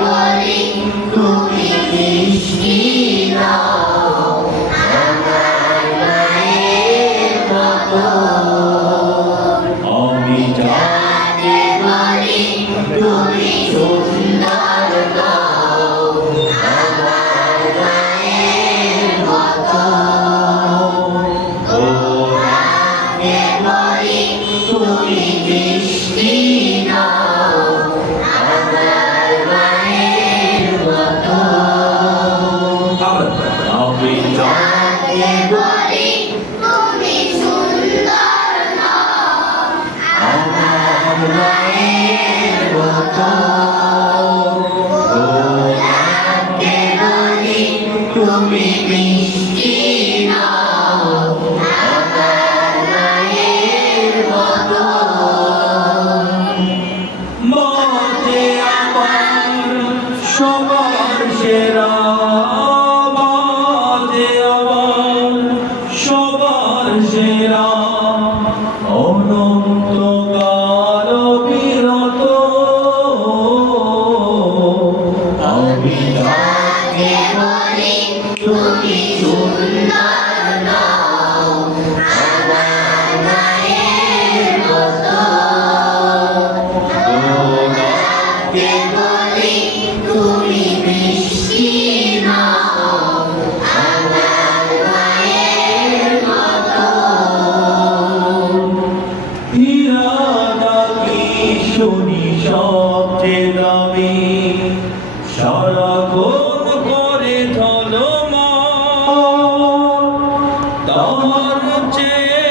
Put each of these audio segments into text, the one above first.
বলি তুমি মিষ্টি নাও আমার মায়ের মতো। আমি যাকে বলি তুমি সুন্দর নাও আমার মায়ের মতো। ওকে বলি তুমি মিষ্টি নাও আমার মায়ের মতো। আমি যাকে বলি তুমি সুন্দর নাও আমার মায়ের মতো। ওকে বলি তুমি মিষ্টি নাও আমার মায়ের মতো। মা যে আমার সবার সেরা, মা যে আমার সবার সেরা, অনন্তকাল বিরত। আমি যাকে বলি তুমি সুন্দর নাও আমার মায়ের মতো। ওকে বলি তুমি মিষ্টি নাও আমার মায়ের মতো। হীরা নাকি শুনি সবচেয়ে দামি, সারাক্ষণ করে ঝলমল, তার চেয়ে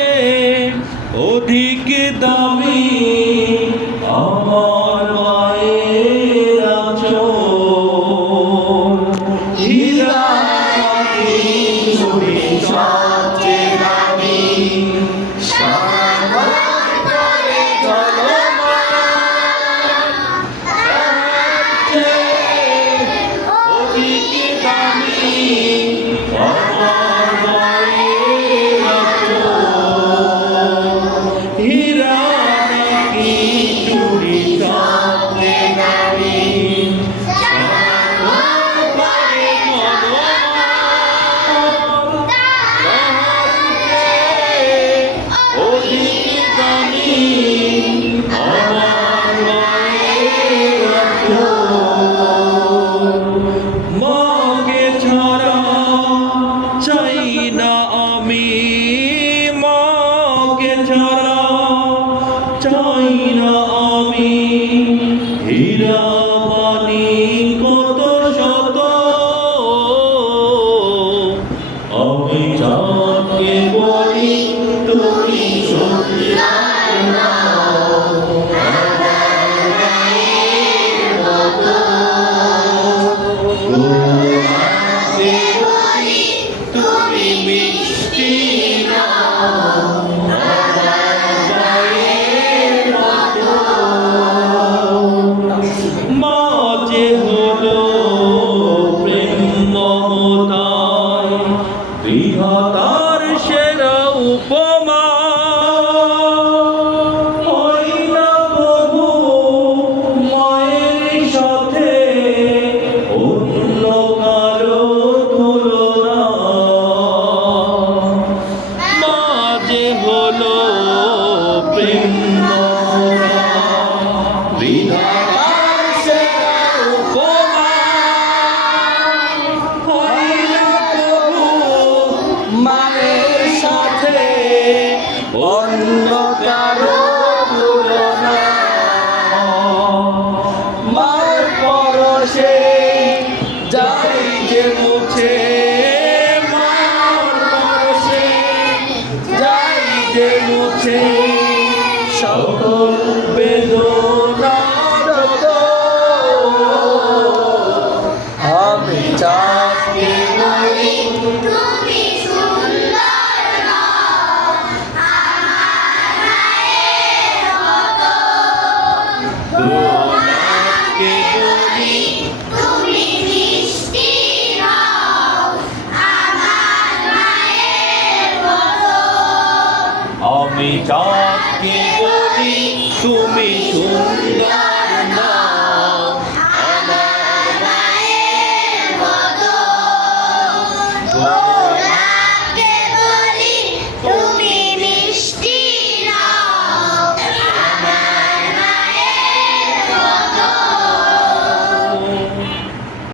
অধিক দামি আমার মায়ের আঁচল। হীরা নাকি শুনি সবচেয়ে দামি, সারাক্ষণ করে মাকে ছাড়া চাই না আমি, মাকে ছাড়া চাই না আমি। হীরা মানি কত শত, আমি যাকে বলি তুমি সুন্দর নাও আমার মায়ের মতো। ওকে বলি তুমি মিষ্টি নাও আমার মায়ের মতো। মা যে হলো প্রেম মমতায় বিধাতার সেরা উপমা। হয় না প্রভু মায়ের সাথে অন্য কারো তুলনা। মা যে হলো প্রেম মমতা বিধাতার সেরা উপমা। হয় না প্রভু মায়ের সাথে অন্য কারো তুলনা। মার পরশে